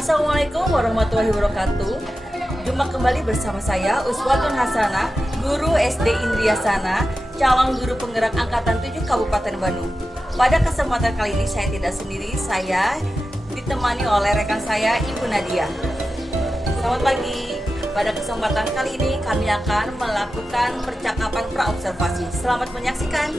Assalamualaikum warahmatullahi wabarakatuh. Jumpa kembali bersama saya Uswatun Hasanah, guru SD Indriasana, calon guru penggerak angkatan 7 Kabupaten Bandung. Pada kesempatan kali ini saya tidak sendiri, saya ditemani oleh rekan saya Ibu Nadia. Selamat pagi. Pada kesempatan kali ini kami akan melakukan percakapan praobservasi. Selamat menyaksikan.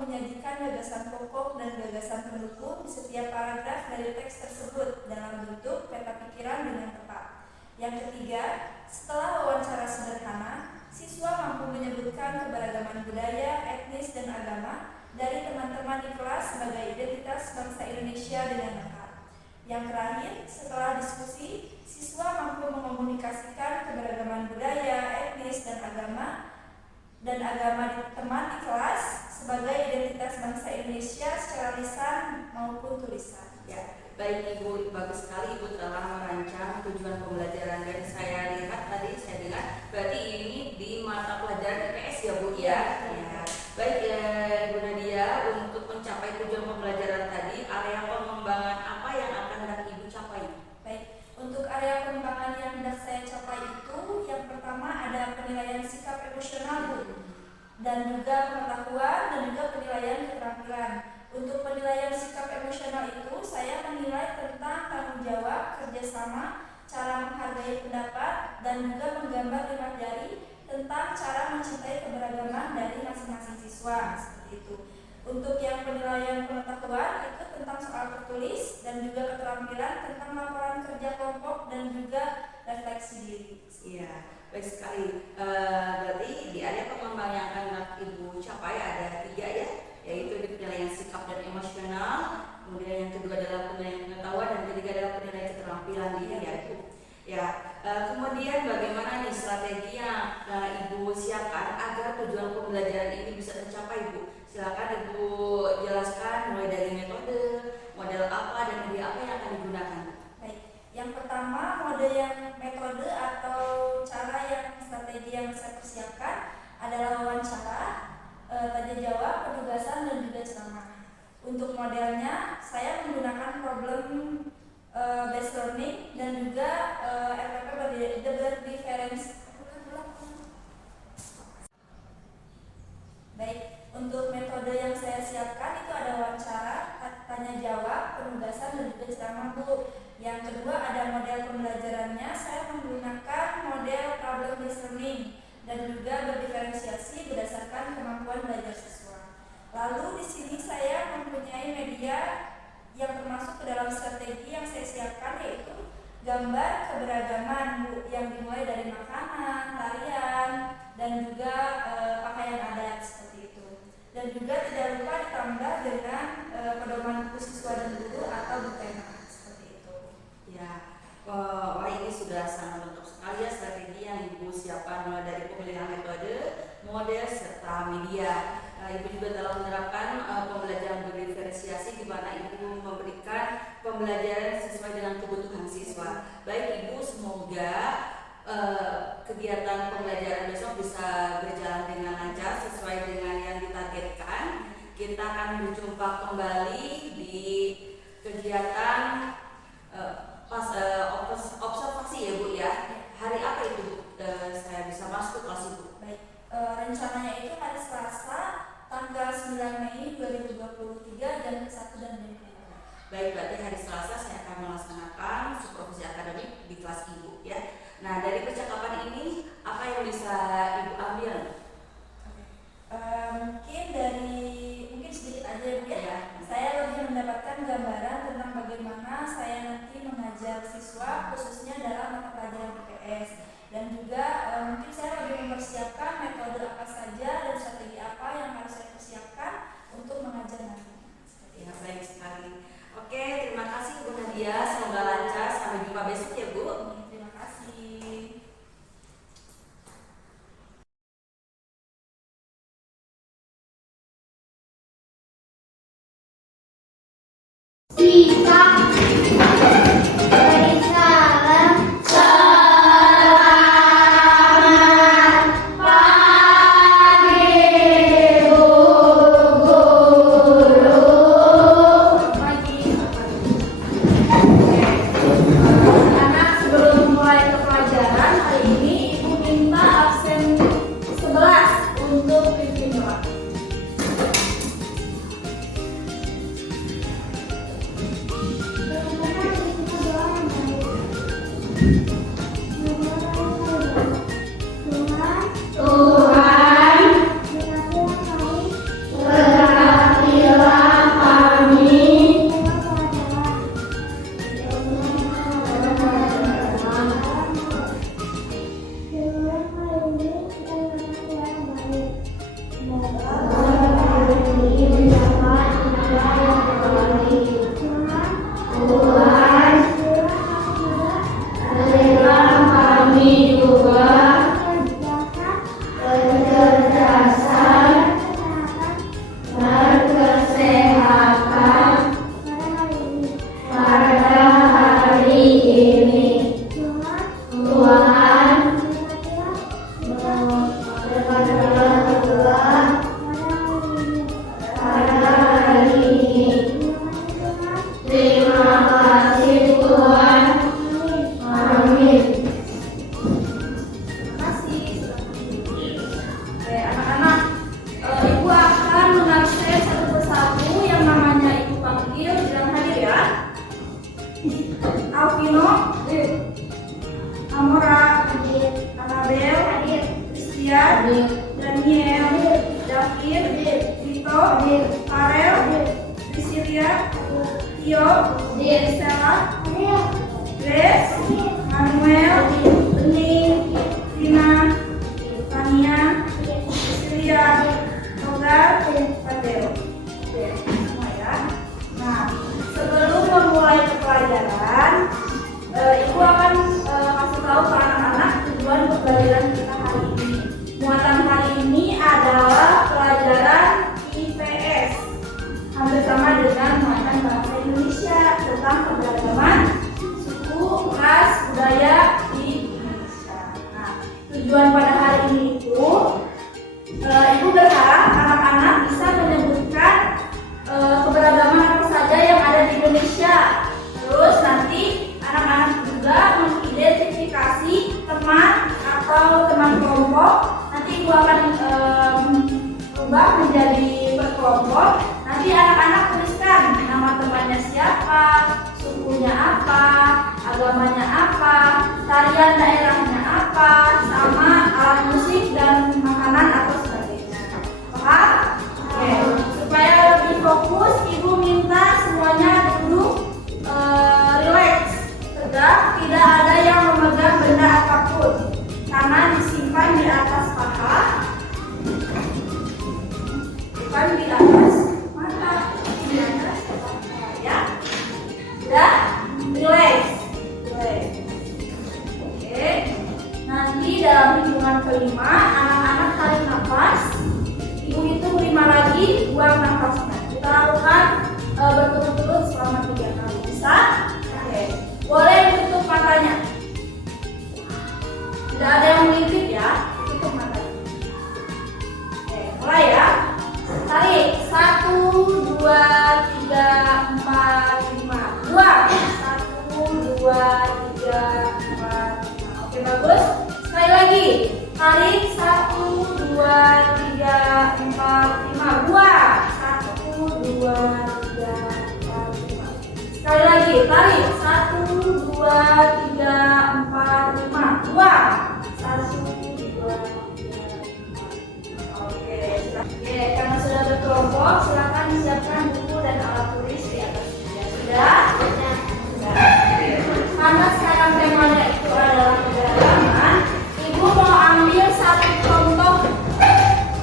Menyajikan gagasan pokok dan gagasan pendukung di setiap paragraf dari teks tersebut dalam bentuk peta pikiran dengan tepat. Yang ketiga, setelah wawancara sederhana, siswa mampu menyebutkan keberagaman budaya, etnis, dan agama dari teman-teman di kelas sebagai identitas bangsa Indonesia dengan lengkap. Yang terakhir, setelah diskusi, siswa mampu mengomunikasikan keberagaman budaya, etnis, dan agama di teman di kelas sebagai identitas bangsa Indonesia secara lisan maupun tulisan. Ya, baik Ibu, bagus sekali Ibu telah merancang tujuan pembelajaran dan saya lihat tadi saya dengar berarti ini di mata pelajaran IPS ya Bu ya. Ya. Baik ya Ibu Nadia, untuk mencapai tujuan pembelajaran tadi area pengembangan apa yang akan hendak Ibu capai? Baik, untuk area pengembangan yang hendak saya capai itu yang pertama ada penilaian sikap emosional Bu, dan juga pengetahuan dan juga penilaian keterampilan. Untuk penilaian sikap emosional itu saya menilai tentang tanggung jawab, kerjasama, cara menghargai pendapat, dan juga menggambar lewat jari tentang cara mencintai keberagaman dari masing-masing siswa, seperti itu. Untuk yang penilaian pengetahuan itu tentang soal tertulis dan juga keterampilan tentang laporan kerja kelompok dan juga refleksi diri. Iya, baik sekali. Berarti di area pengembang yang akan Ibu capai ada 3 ya, yaitu di penilaian sikap dan emosional, kemudian yang kedua adalah penilaian pengetahuan, dan ketiga adalah penilaian keterampilan diri ya Ibu. Ya, kemudian bagaimana nih strategi yang Ibu siapkan agar tujuan pembelajaran ini bisa tercapai Bu? Silakan Ibu jelaskan mulai dari metode, model apa, dan media apa yang akan digunakan. Baik, yang pertama metode atau cara yang strategi yang saya persiapkan adalah wawancara, tanya jawab, penugasan, dan juga ceramah. Untuk modelnya saya menggunakan problem based learning dan juga RPP berdifferensiasi. Baik, untuk metode yang saya siapkan itu ada wawancara, tanya jawab, penugasan, dan juga ceramah Bu. Yang kedua ada model pembelajarannya, saya menggunakan model problem based learning dan juga berdiferensiasi berdasarkan kemampuan belajar siswa. Lalu di sini saya mempunyai media yang termasuk ke dalam strategi yang saya siapkan, yaitu gambar keberagaman Bu, yang dimulai dari makanan, tarian, dan juga pakaian adat seperti itu. Dan juga tidak lupa ditambah dengan pedoman buku siswa dan guru atau butema seperti itu. Ya, wah ini sudah sangat lengkap sekali ya strategi yang Ibu siapkan mulai dari pemilihan metode, model, serta media. Ibu juga telah menerapkan pembelajaran berdiferensiasi di mana Ibu memberikan pembelajaran sesuai dengan kebutuhan siswa. Baik Ibu, semoga kegiatan pembelajaran besok bisa berjalan dengan lancar sesuai dengan yang ditargetkan. kita akan berjumpa kembali di kegiatan observasi ya Bu ya. Hari apa itu Bu? Saya bisa masuk kelas Ibu. Baik, rencananya itu hari Selasa tanggal 9 Mei 2023 jam 1 dan jam 2. Baik, berarti hari Selasa saya akan melaksanakan supervisi akademik di kelas Ibu ya. Nah, dari percakapan ini apa yang bisa Ibu ambil? Mungkin sedikit aja ya Bu ya. Saya lebih mendapatkan gambaran tentang bagaimana saya nanti mengajar siswa khususnya dalam mata pelajaran IPS, dan juga mungkin saya lebih mempersiapkan metode apa saja dan strategi apa yang harus saya persiapkan untuk mengajar nanti. Ya, baik sekali. Oke, terima kasih Bu Nadia. Semoga lancar. Sampai jumpa besok ya Bu. Terima kasih. Kita beri salam selamat pagi Bu Guru. Anak, sebelum mulai ke pelajaran hari ini Ibu minta absen 11 untuk review nilai. Tuhan, berkatilah kami. Tuhan, berilah kami juga kecerdasan dan kesehatan pada hari ini. Tuhan, berkatilah juga pada hari ini. Terima kasih Tuhan. Amin. Terima kasih. Oke, anak-anak, Ibu akan mengabsen satu persatu yang namanya Ibu panggil bilang hadir ya. Alvino, Amora, Anabel, Christian, Daniel, David, Vito, Farel, Priscilia, Tio, Stella, Grace, Manuel, Bening, Tina, Tania, Priscilia, Togar, Fadel. Oke, semua ya. Nah, sebelum memulai ke pelajaran, Ibu akan kasih tahu ke anak-anak tujuan pembelajaran kita hari ini. Muatan hari ini adalah pelajaran IPS, hampir sama dengan muatan bahasa Indonesia tentang keberagaman suku, ras, budaya di Indonesia. Nah, tujuan pada hari ini itu, Ibu berharap anak-anak bisa menyebutkan keberagaman apa saja yang ada di Indonesia. Terus nanti anak-anak juga mengidentifikasi teman atau teman kelompok. Nanti Ibu akan ubah menjadi berkelompok. Nanti anak-anak tuliskan nama temannya siapa, sukunya apa, agamanya apa, tarian daerahnya apa, sama alat musik dan makanan atau sebagainya. Paham? Oke. Supaya lebih fokus, Ibu minta semuanya duduk rileks, tegak, tidak ada yang memegang benda apapun. Tangan disimpan di atas paha, bukan di atas mata, di atas paha ya. Udah? Rileks. Oke. Nanti dalam hitungan kelima, anak-anak tarik nafas. Ibu hitung 5 lagi, buang nafasnya. Kita lakukan berturut-turut selama 3 kali. Bisa? Oke. Boleh tutup matanya. Tidak ada yang mengintip ya. Tutup matanya. Oke, mulai ya. Tarik. kelompok, silakan disiapkan buku dan alat tulis di atasnya. Sudah? Sudah. Karena sekarang temanya itu adalah keberagaman, Ibu mau ambil satu contoh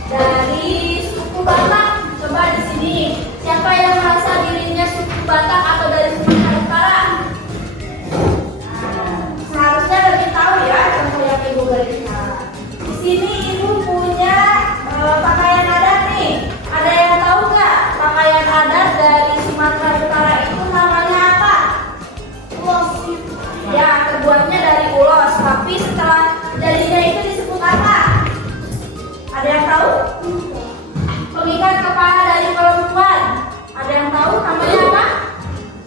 dari suku Batak. Coba di sini, siapa yang merasa dirinya suku Batak atau dari Sumatera Utara? Seharusnya lebih tahu ya contoh yang Ibu berikan. Di sini Ibu punya pakaian adat nih. Ada yang tahu nggak pakaian adat dari Sumatera Utara itu namanya apa? Ulos. Ya, terbuatnya dari ulos. Tapi setelah jadinya itu disebut apa? Ada yang tahu? Pengikat kepala dari perempuan. Ada yang tahu namanya apa?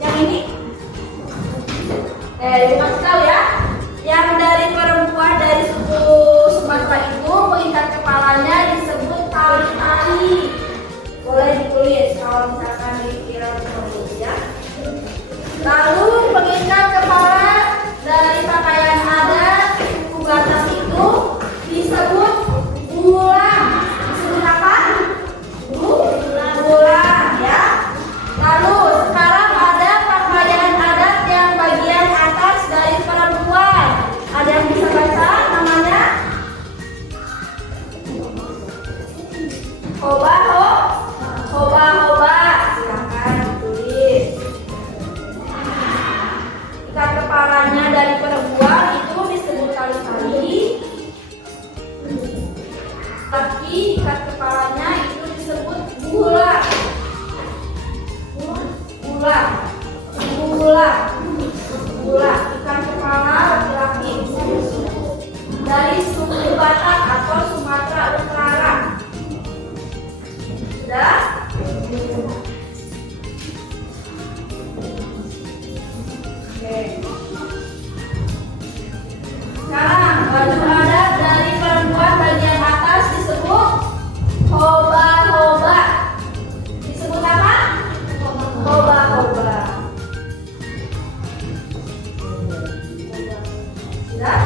Yang ini? Ibu kasih tahu ya. Yang dari perempuan dari suku Sumatera itu pengikat kepalanya disebut tali-tali. Boleh ditulis kalau misalkan dikira perlu ya. Lalu pengikat kepala dari pakaian adat suku Batak itu disebut bulang. Disebut apa? Bulang ya. Lalu sekarang ada pakaian adat yang bagian atas dari perempuan. Ada yang bisa baca namanya? Hoba. Silakan ditulis. Ikat kepalanya dari perempuan itu disebut tali-tali. Tapi ikat kepalanya itu disebut bulang. Ikat kepala laki-laki dari suku Batak atau Sumatera Utara. Sudah? Oke. Sekarang baju adat dari perempuan bagian atas disebut hoba. Disebut apa? Hoba. Sudah?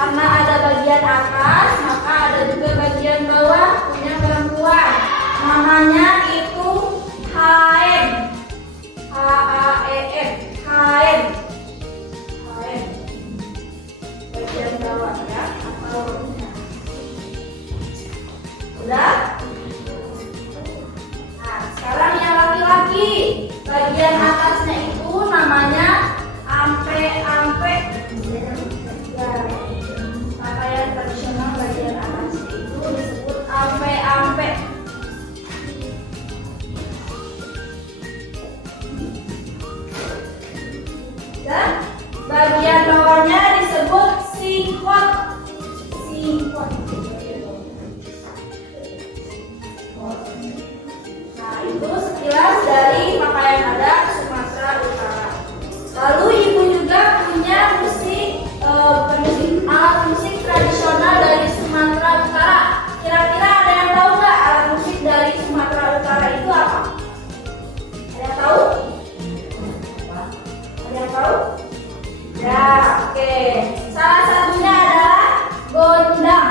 Karena ada bagian atas, maka ada juga bagian bawah punya perempuan. Namanya itu kain. H-A-E-N. Kain. Bagian bawah ya. Sudah? Nah, sekarang yang laki-laki. Bagian atasnya itu namanya ampe. Pakaian tradisional bagian atasnya itu disebut ampe. Dan bagian bawahnya disebut singkot. Nah, itu sekilas dari pakaian adat Sumatera Utara. Lalu Ibu juga punya alat musik tradisional dari Sumatera Utara. Kira-kira ada yang tahu nggak alat musik dari Sumatera Utara itu apa? Ada yang tahu? Ada yang tahu? Ya, oke. Salah satunya adalah gondang.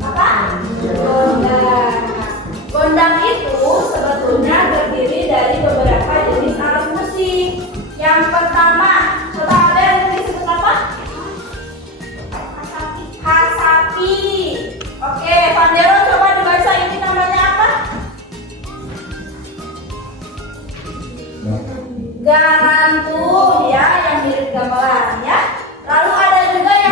Apa? Gondang. Gondang itu sebetulnya terdiri dari beberapa jenis alat musik. Yang pertama, coba ada yang disebut apa? Hasapi. Oke, Pandero coba dibaca ini namanya apa? Garantum ya, yang mirip gamelan ya. Lalu ada juga yang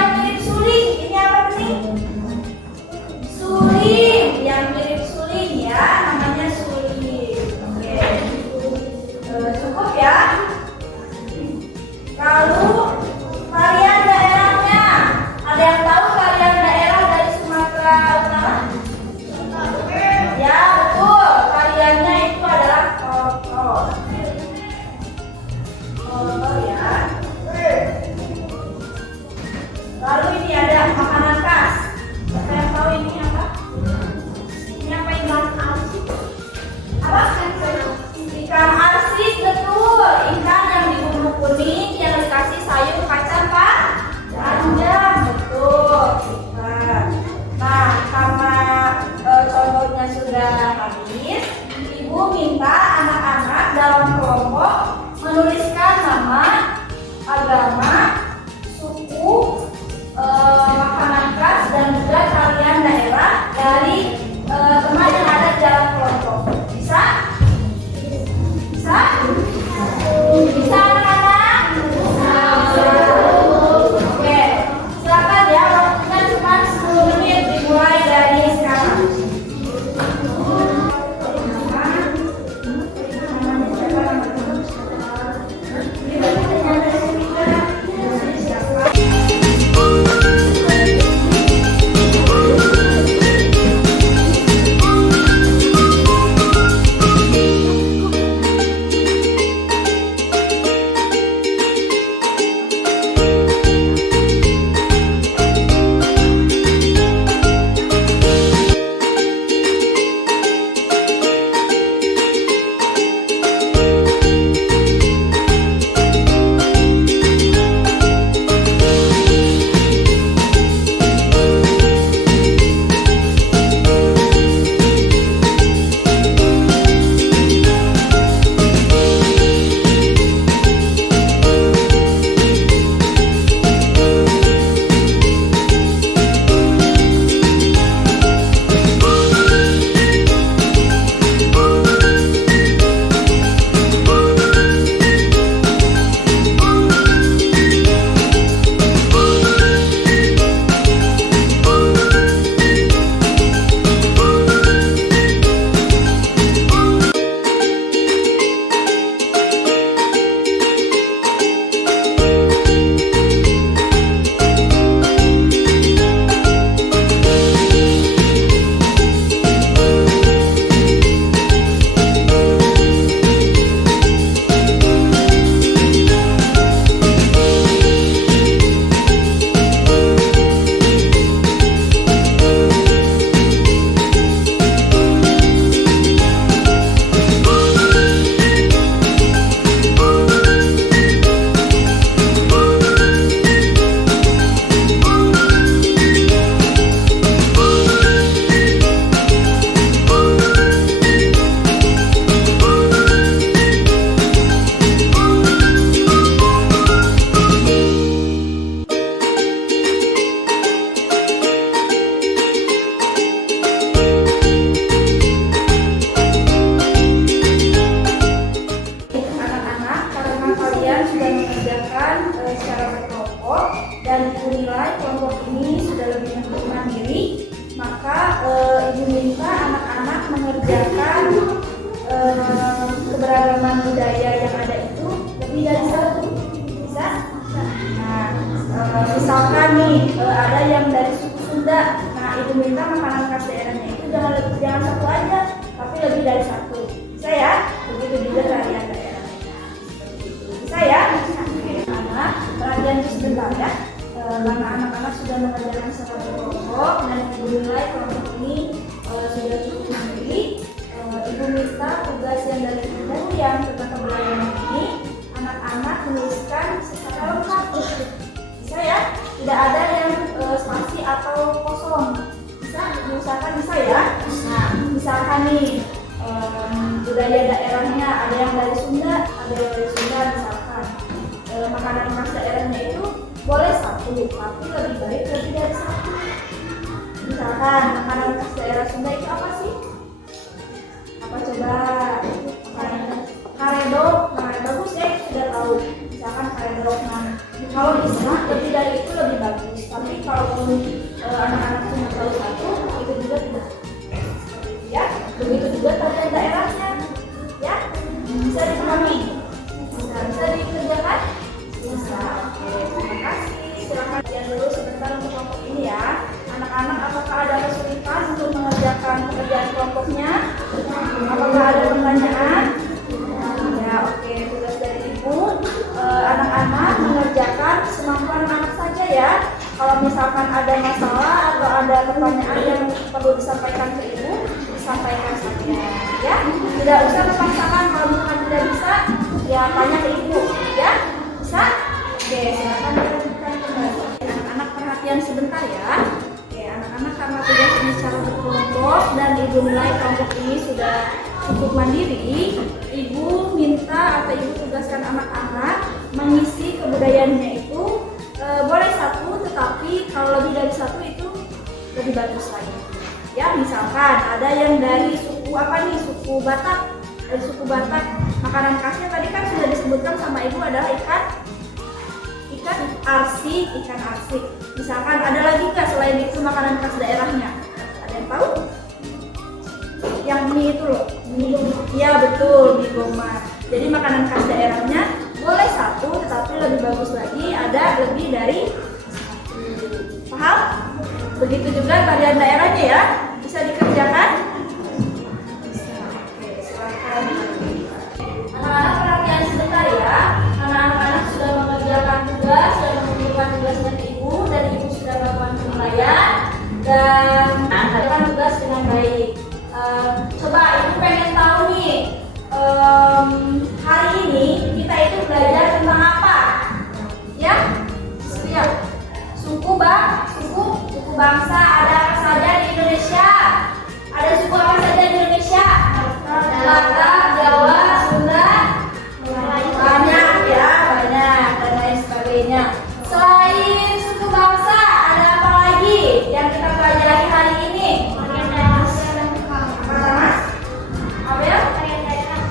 dan ibu nilai kelompok ini sudah lebih mandiri, maka ibu minta anak-anak mengerjakan keberagaman budaya yang ada itu lebih dari satu. Bisa? Nah, misalkan nih ada yang dari suku Sunda. Nah, ibu minta makanan khas daerahnya itu jangan satu aja, tapi lebih dari satu. Bisa ya? Begitu juga tarian daerah. Bisa ya? Anak perhatian sebentar ya. Karena anak-anak sudah mengerjakan satu kelompok dan ibu nilai kelompok ini sudah cukup mandiri. Ibu minta tugas yang dari ibu yang tentang keberagaman ini anak-anak menuliskan secara lengkap. Bisa ya? Tidak ada yang spasi atau kosong. Bisa? Misalkan bisa ya? Nah, misalkan nih budaya daerahnya ada yang dari Sunda, misalkan makanan khas daerahnya itu boleh satu, tapi lebih baik lebih dari satu. Misalkan makanan khas daerah Sunda itu apa sih? Apa coba? Karedok. Nah, bagus ya, sudah tahu. Misalkan karedok. Nah, kalau bisa lebih dari itu lebih bagus. Tapi kalau anak-anak cuma tahu satu, itu juga tidak. Seperti itu ya. Begitu juga tarian daerahnya. Ya, bisa dipahami. Bisa dikerjakan? Bisa. Oke, terima kasih. Silakan lihat dulu sebentar untuk kelompok ini ya. Anak-anak, apakah ada kesulitan untuk mengerjakan pekerjaan kelompoknya? Apakah ada pertanyaan? Ya, oke. Tugas dari ibu, anak-anak mengerjakan semampu anak saja ya. Kalau misalkan ada masalah atau ada pertanyaan yang perlu disampaikan ke ibu, disampaikan saja ya. Tidak usah memaksakan. Kalau misalkan tidak bisa, ya tanya ke ibu ya. Bisa? Oke, silakan dilanjutkan kembali. Anak-anak perhatian sebentar ya. Oke, anak-anak karena tugas ini secara berkelompok dan ibu nilai kelompok ini sudah cukup mandiri, ibu minta atau ibu tugaskan anak-anak mengisi kebudayaannya itu boleh satu, tetapi kalau lebih dari satu itu lebih bagus lagi. Ya, misalkan ada yang dari suku apa nih? Suku Batak. Dari suku Batak, makanan khasnya tadi kan sudah disebutkan sama ibu adalah ikan arsik. Misalkan ada lagi nggak selain itu makanan khas daerahnya? Ada yang tahu? Yang mie itu loh. Iya betul, mie goma. Jadi makanan khas daerahnya boleh satu, tetapi lebih bagus lagi ada lebih dari satu. Paham? Begitu juga tarian daerahnya ya. Bisa dikerjakan? Bisa. Oke, silakan. Anak-anak perhatian sebentar ya. Anak-anak sudah mengerjakan tugas, sudah mengumpulkan tugasnya ke ibu, dan ibu sudah melakukan penilaian dan mengerjakan tugas dengan baik. Coba ibu pengen tahu nih, hari ini kita itu belajar tentang apa? Ya, siap. Suku bangsa ada apa saja di Indonesia? Ada suku apa saja di Indonesia? Batak, Jawa, Sunda, banyak ya, banyak dan lain sebagainya. Selain suku bangsa, ada apa lagi yang kita pelajari hari ini? Apa ya?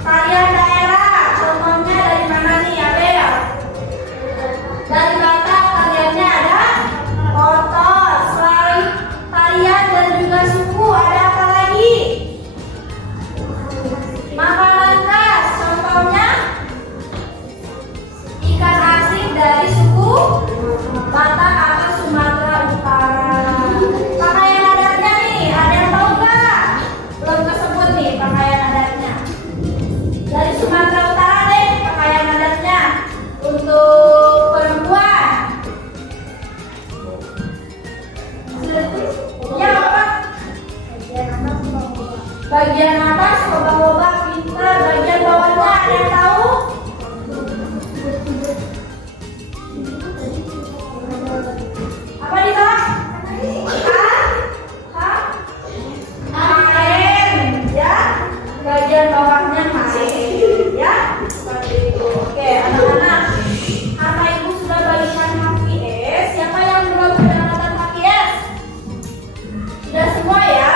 Tarian daerah. Contohnya dari mana nih, Abel? Dari Batak tariannya ada otot. Selain tarian dan juga suku, ada apa lagi? Makanan khas. Contohnya ikan arsik dari suku Batak atau Sumatera Utara. Pakaian adatnya nih, ada yang tahu nggak? Belum kesebut nih pakaian adatnya. Dari Sumatera Utara deh pakaian adatnya untuk perempuan. Ya apa? Bagian atas loba-loba pintar, bagian bawahnya ada yang tahu? Apa di bawah? Kain, ya. Bagian bawahnya kain, ya. Seperti itu. Oke, anak-anak. Karena ibu sudah bagikan HPS, siapa yang belum mendapatkan HPS? Sudah semua ya.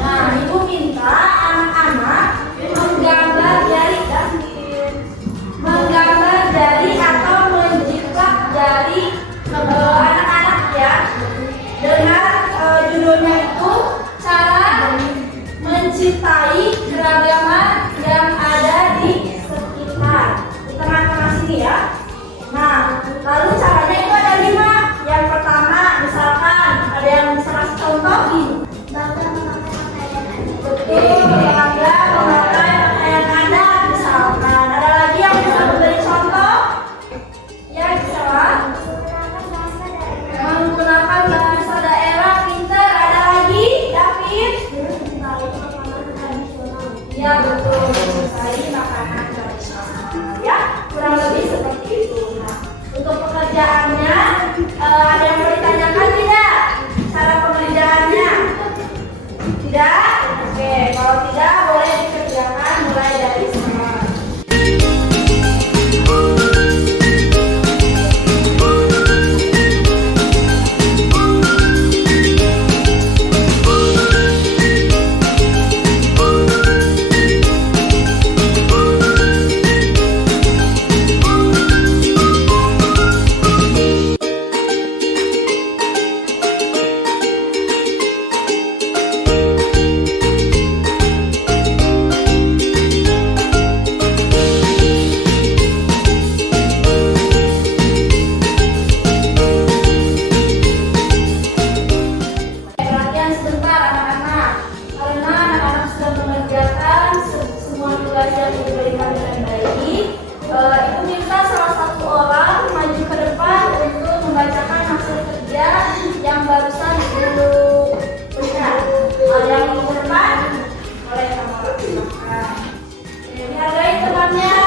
Nah, ibu minta Ada yang mau ditanyakan tidak? Cara pengerjaannya? Tidak? Oke, kalau tidak boleh dikerjakan mulai dari sekarang. Perhatian sebentar anak-anak, karena anak-anak sudah mengerjakan semua tugas yang diberikan dengan baik. Ibu minta salah satu orang maju ke depan untuk membacakan hasil kerja yang barusan Ibu berikan. Ada yang mau ke depan? Boleh kamu silakan. Dihargai temannya,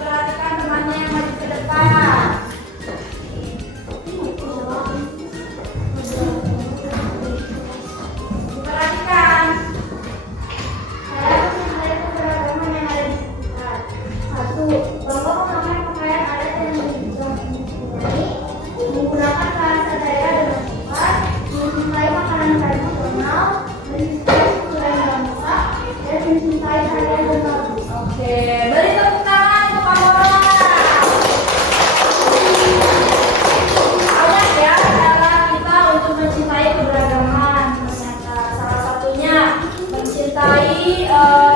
perhatikan temannya yang maju ke depan. Perhatikan. Saya mencintai keberagaman yang ada di sekitar. 1. Bapak memakai pakaian adat yang dipunyai, menggunakan bahasa daerah dengan tepat, mencintai makanan tradisional, mencintai budaya bangsa, dan mencintai tarian dan lagu. Oke, beri tepuk tangan untuk Aurora. Banyak ya cara kita untuk mencintai keberagaman. Ternyata salah satunya mencintai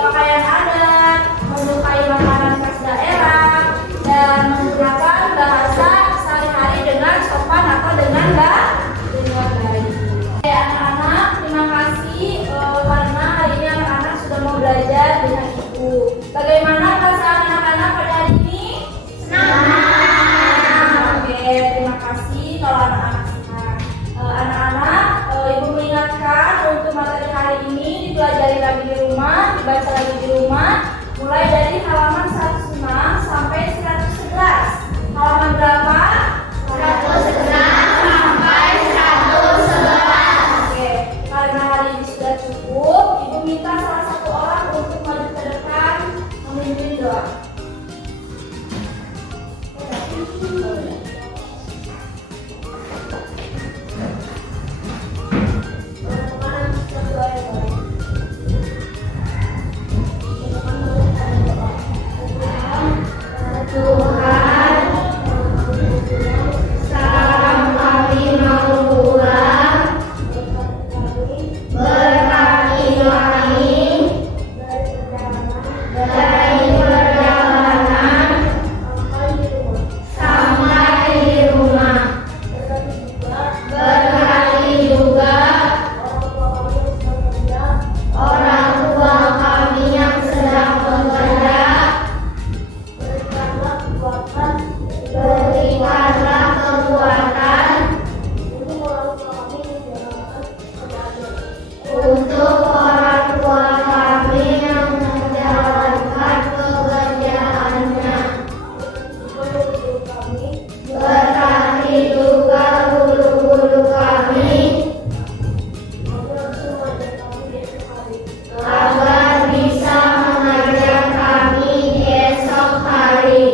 pakaian adat, menyukai makanan khas daerah, dan menggunakan bahasa sehari-hari dengan sopan atau dengan baik. Oke, anak-anak, terima kasih karena hari ini anak-anak sudah mau belajar dengan Ibu. Bagaimana perasaan anak-anak pada hari ini? Senang. Oke, terima kasih kalau anak-anak senang. Anak-anak, Ibu mengingatkan untuk materi hari ini dipelajari lagi di rumah, dibaca lagi di rumah, mulai dari halaman 106 sampai 111. Halaman berapa? 106 sampai 111. Oke, karena hari ini sudah cukup, Ibu minta salah satu orang untuk maju ke depan memimpin doa. Tuhan, sekarang kami mau pulang, berkati kami dari perjalanan sampai di rumah. Berkati juga orang tua kami yang sedang bekerja. Berikanlah kekuatan untuk orang tua kami yang menjalankan pekerjaannya. Berkati juga guru-guru kami agar bisa mengajar kami di esok hari.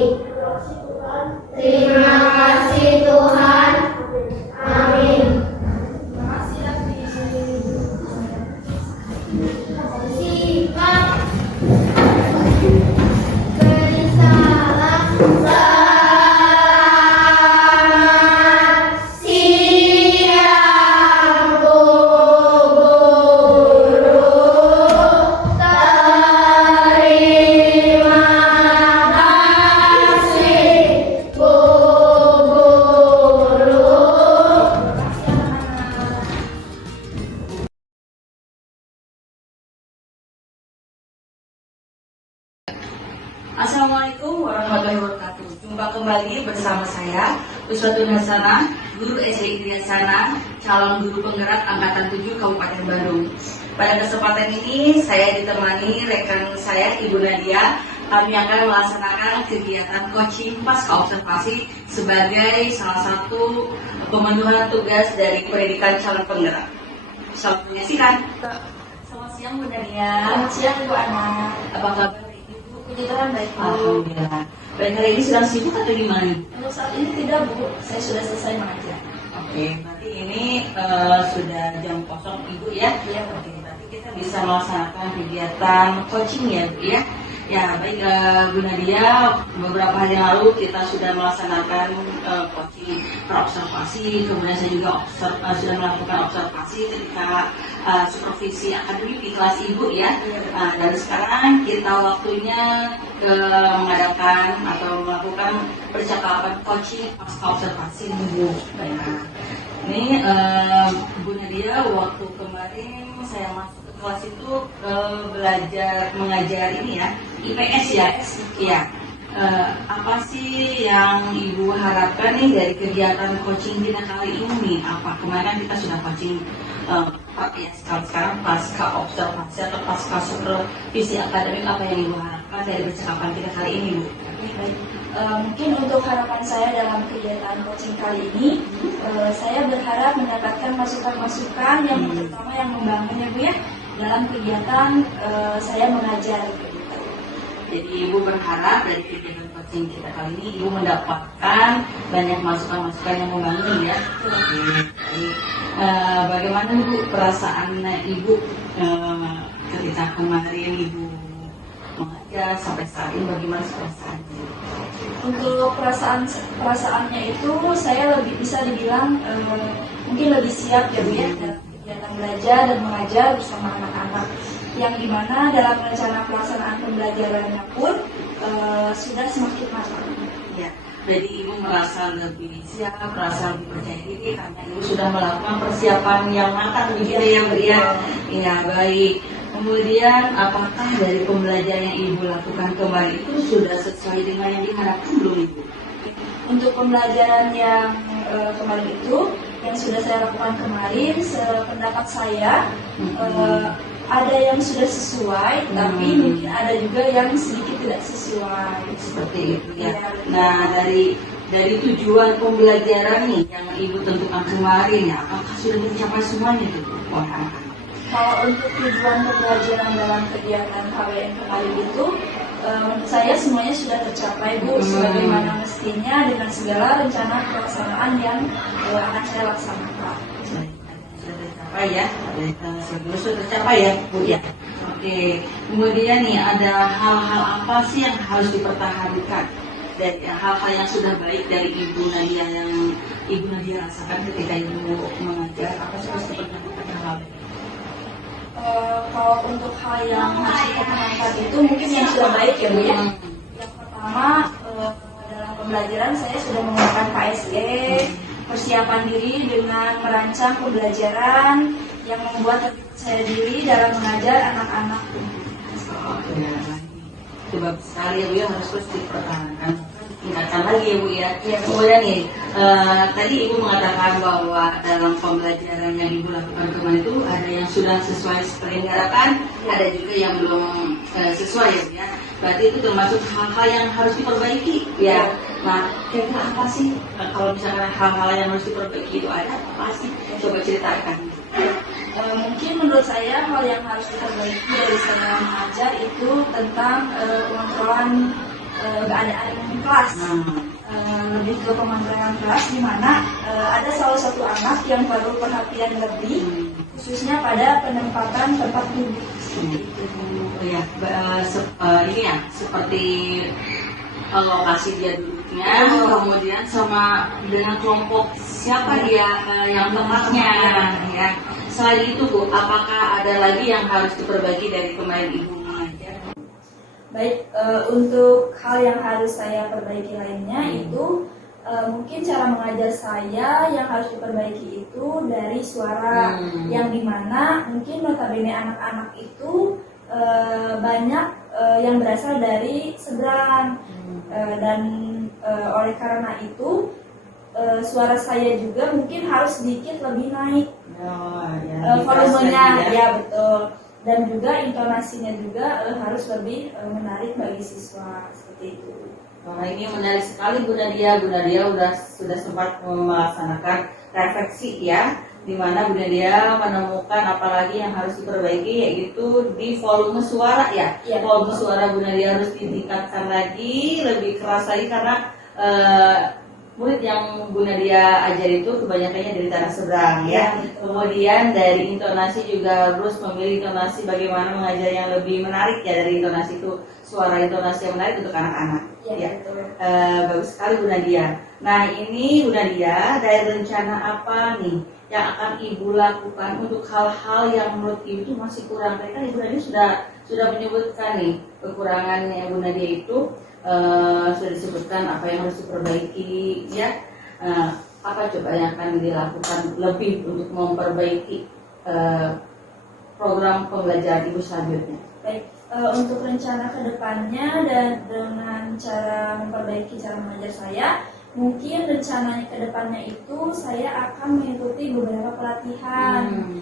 Terima kasih Tuhan. Amin. Sikap beri salam. Selamat siang Bu Guru. Terima kasih Bu Guru. Assalamualaikum warahmatullahi wabarakatuh. Jumpa kembali bersama saya Uswatun Hasanah, guru SD Indriasana, calon guru penggerak angkatan 7 Kabupaten Bandung. Pada kesempatan ini saya ditemani rekan saya Ibu Nadia kami akan melaksanakan kegiatan coaching pasca observasi sebagai salah satu pemenuhan tugas dari pendidikan calon penggerak. Selamat menyaksikan. Selamat siang Bu Nadia. Selamat siang Bu Ana. Apa kabar Ibu? Puji Tuhan baik Bu. Alhamdulillah. Baik, hari ini sedang sibuk atau gimana? Untuk saat ini tidak Bu, saya sudah selesai mengajar. Oke, berarti ini sudah jam kosong Ibu ya? Iya. Oke, berarti kita bisa melaksanakan kegiatan coaching ya Bu ya? Ya baik Bu Nadia, beberapa hari yang lalu kita sudah melaksanakan coaching observasi, kemudian saya juga sudah melakukan observasi ketika supervisi akademik di kelas Ibu ya. Dan sekarang kita waktunya mengadakan atau melakukan percakapan coaching pasca observasi Bu. Nah, ini Bu Nadia, waktu kemarin saya masuk ke kelas itu belajar mengajar ini ya, IPS ya. Iya. Apa sih yang Ibu harapkan nih dari kegiatan coaching kita kali ini nih? Apa kemarin kita sudah coaching ya, sekarang pasca observasi atau pasca supervisi akademik, apa yang Ibu harapkan dari percakapan kita kali ini Bu? Baik. Mungkin untuk harapan saya dalam kegiatan coaching kali ini, saya berharap mendapatkan masukan-masukan yang pertama yang membangun ya Bu ya, dalam kegiatan saya mengajar. Jadi Ibu berharap dari kegiatan coaching kita kali ini Ibu mendapatkan banyak masukan-masukan yang membangun ya. Jadi, bagaimana Bu perasaan Ibu ketika kemarin Ibu mengajar sampai saat ini, bagaimana perasaannya? Untuk perasaannya itu saya lebih bisa dibilang mungkin lebih siap ya Bu ya dalam kegiatan belajar dan mengajar bersama anak-anak, yang dimana dalam rencana pelaksanaan pembelajarannya pun sudah semakin matang. Ya, jadi Ibu merasa lebih siap, merasa lebih percaya diri karena Ibu sudah melakukan persiapan yang matang begitu ya Bu ya. Ya baik. Kemudian apakah dari pembelajaran yang Ibu lakukan kemarin itu sudah sesuai dengan yang diharapkan belum Ibu? Untuk pembelajaran yang kemarin itu yang sudah saya lakukan kemarin, sependapat saya ada yang sudah sesuai, tapi mungkin ada juga yang sedikit tidak sesuai. Seperti itu ya. Nah dari tujuan pembelajaran nih yang Ibu tentukan kemarin ya, apakah sudah mencapai semuanya itu? Kalau untuk tujuan pembelajaran dalam kegiatan KWN kemarin itu, menurut saya semuanya sudah tercapai Bu, sebagaimana mestinya dengan segala rencana pelaksanaan yang akan saya laksanakan. Sudah tercapai ya, sudah tercapai ya Bu ya. Oke, kemudian nih ada hal-hal apa sih yang harus dipertahankan dari hal-hal yang sudah baik dari Ibu Nadia yang Ibu Nadia rasakan ketika Ibu mengajar, apa sih harus dipertahankan hal-hal? Kalau untuk hal yang harus dipertahankan itu mungkin yang sudah baik ya Bu ya. Yang pertama, dalam pembelajaran saya sudah menggunakan KSE, persiapan diri dengan merancang pembelajaran yang membuat lebih percaya diri dalam mengajar anak-anak. Itu bagus sekali ya Bu ya, harus terus dipertahankan, tingkatkan lagi ya Bu ya. Kemudian nih, tadi Ibu mengatakan bahwa dalam pembelajaran yang Ibu lakukan kemarin itu ada yang sudah sesuai seperti yang diharapkan, ada juga yang belum sesuai ya Bu ya. Berarti itu termasuk hal-hal yang harus diperbaiki ya. Nah, kira-kira apa sih kalau misalkan hal-hal yang harus diperbaiki itu ada apa sih? Coba ceritakan. Mungkin menurut saya hal yang harus diperbaiki dari saya mengajar itu tentang pengontrolan keadaan kelas. Lebih ke pemantauan kelas, di mana ada salah satu anak yang perlu perhatian lebih, khususnya pada penempatan tempat duduk. Ya, ini ya seperti lokasi dia duduknya, kemudian sama dengan kelompok siapa dia yang tempatnya ya. Selain itu Bu, apakah ada lagi yang harus diperbaiki dari kemarin Ibu mengajar? Baik, untuk hal yang harus saya perbaiki lainnya itu mungkin cara mengajar saya yang harus diperbaiki itu dari suara, yang dimana mungkin notabene anak-anak itu banyak yang berasal dari seberang, dan oleh karena itu suara saya juga mungkin harus sedikit lebih naik volumenya ya betul. dan juga intonasinya juga harus lebih menarik bagi siswa seperti itu. Wah, ini menarik sekali Bu Nadia. Bu Nadia sudah sempat melaksanakan refleksi ya, di mana Bu Nadia menemukan apalagi yang harus diperbaiki, yaitu di volume suara ya. Ya. Volume suara Bu Nadia harus ditingkatkan lagi, lebih keras lagi, karena murid yang Bu Nadia ajar itu kebanyakannya dari tanah seberang ya. Kemudian dari intonasi juga harus memilih intonasi, bagaimana mengajar yang lebih menarik ya, dari intonasi itu, suara intonasi yang menarik untuk anak-anak. Ya, Ya. Bagus sekali Bu Nadia. Nah ini Bu Nadia, dari rencana apa nih yang akan Ibu lakukan untuk hal-hal yang menurut Ibu itu masih kurang? Tadi kan Ibu Nadia sudah menyebutkan nih kekurangannya Bu Nadia itu, sudah disebutkan apa yang harus diperbaiki ya. Apa coba yang akan dilakukan lebih untuk memperbaiki program pembelajaran Ibu selanjutnya? Baik, untuk rencana kedepannya dan dengan cara memperbaiki cara mengajar saya, mungkin rencananya kedepannya itu saya akan mengikuti beberapa pelatihan.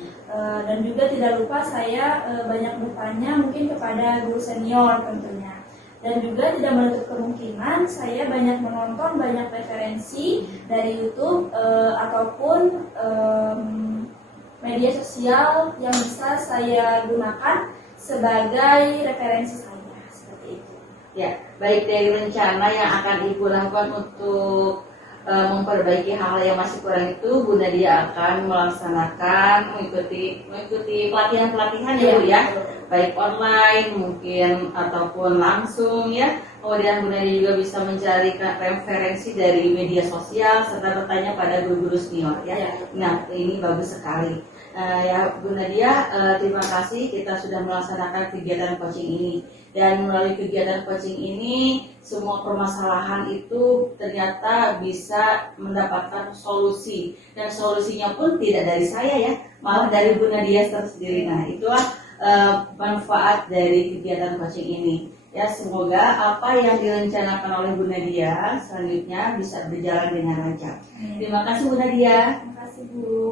Dan juga tidak lupa saya banyak bertanya mungkin kepada guru senior tentunya. Dan juga tidak menutup kemungkinan saya banyak menonton banyak referensi dari YouTube ataupun media sosial yang bisa saya gunakan sebagai referensi saya, seperti itu. Ya, baik, dari rencana yang akan Ibu lakukan untuk memperbaiki hal yang masih kurang itu, Bu Nadia akan melaksanakan mengikuti pelatihan-pelatihan ya Bu ya, baik online mungkin ataupun langsung ya. Kemudian Bu Nadia juga bisa mencari referensi dari media sosial serta bertanya pada guru-guru senior ya. Nah ini bagus sekali. Ya Bu Nadia, terima kasih kita sudah melaksanakan kegiatan coaching ini, dan melalui kegiatan coaching ini semua permasalahan itu ternyata bisa mendapatkan solusi, dan solusinya pun tidak dari saya ya, malah dari Bu Nadia tersendiri. Nah itulah manfaat dari kegiatan coaching ini ya. Semoga apa yang direncanakan oleh Bu Nadia selanjutnya bisa berjalan dengan lancar. Terima kasih Bu Nadia. Terima kasih Bu.